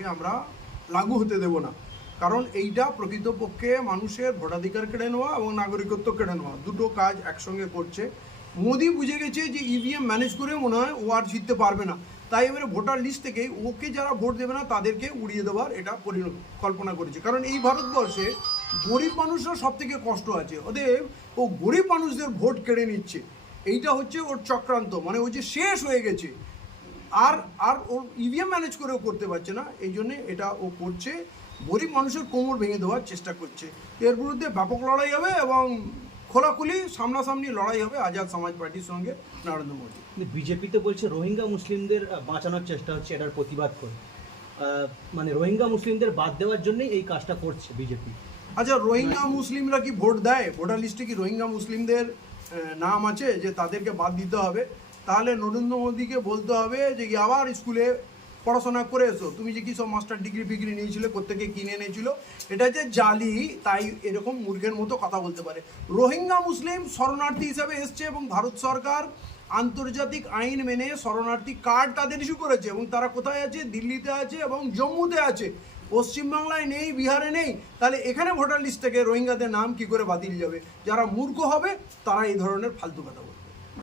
এটাকে আমরা লাগু হতে দেব না, কারণ এইটা প্রকৃতপক্ষে মানুষের ভোটাধিকার কেড়ে নেওয়া এবং নাগরিকত্ব কেড়ে নেওয়া, দুটো কাজ একসঙ্গে করছে। মোদি বুঝে গেছে যে ইভিএম ম্যানেজ করে মনে হয় ও আর জিততে পারবে না, তাই এবারে ভোটার লিস্ট থেকেই ওকে যারা ভোট দেবে না তাদেরকে উড়িয়ে দেওয়ার এটা পরিকল্পনা করেছে। কারণ এই ভারতবর্ষে গরিব মানুষরা সব থেকে কষ্ট আছে, ওদের ও গরিব মানুষদের ভোট কেড়ে নিচ্ছে, এইটা হচ্ছে ওর চক্রান্ত। মানে ও যে শেষ হয়ে গেছে, আর আর ওর ইভিএম ম্যানেজ করেও করতে পারছে না, এই জন্যে এটা ও করছে, গরিব মানুষের কোমর ভেঙে দেওয়ার চেষ্টা করছে। এর বিরুদ্ধে ব্যাপক লড়াই হবে এবং খোলাখুলি সামনাসামনি লড়াই হবে আজাদ সমাজ পার্টির সঙ্গে নরেন্দ্র মোদী। বিজেপিতে বলছে রোহিঙ্গা মুসলিমদের বাঁচানোর চেষ্টা হচ্ছে, এটার প্রতিবাদ করে, মানে রোহিঙ্গা মুসলিমদের বাদ দেওয়ার জন্যই এই কাজটা করছে বিজেপি। আচ্ছা, রোহিঙ্গা মুসলিমরা কি ভোট দেয়? ভোটার লিস্টে কি রোহিঙ্গা মুসলিমদের নাম আছে যে তাদেরকে বাদ দিতে হবে? তাহলে নরেন্দ্র মোদীকে বলতে হবে যে কি আবার স্কুলে পড়াশোনা করে এসো, তুমি যে কি সব মাস্টার ডিগ্রি ফিগ্রি নিয়েছিলে, কোত্থেকে কিনে এনেছিল, এটা যে জালি, তাই এরকম মূর্খের মতো কথা বলতে পারে। রোহিঙ্গা মুসলিম শরণার্থী হিসাবে এসছে এবং ভারত সরকার আন্তর্জাতিক আইন মেনে শরণার্থী কার্ড তাদের ইস্যু করেছে, এবং তারা কোথায় আছে? দিল্লিতে আছে এবং জম্মুতে আছে, পশ্চিমবাংলায় নেই, বিহারে নেই। তাহলে এখানে ভোটার লিস্ট থেকে রোহিঙ্গাদের নাম কি করে বাতিল যাবে? যারা মূর্খ হবে তারা এই ধরনের ফালতু কথা বলবে।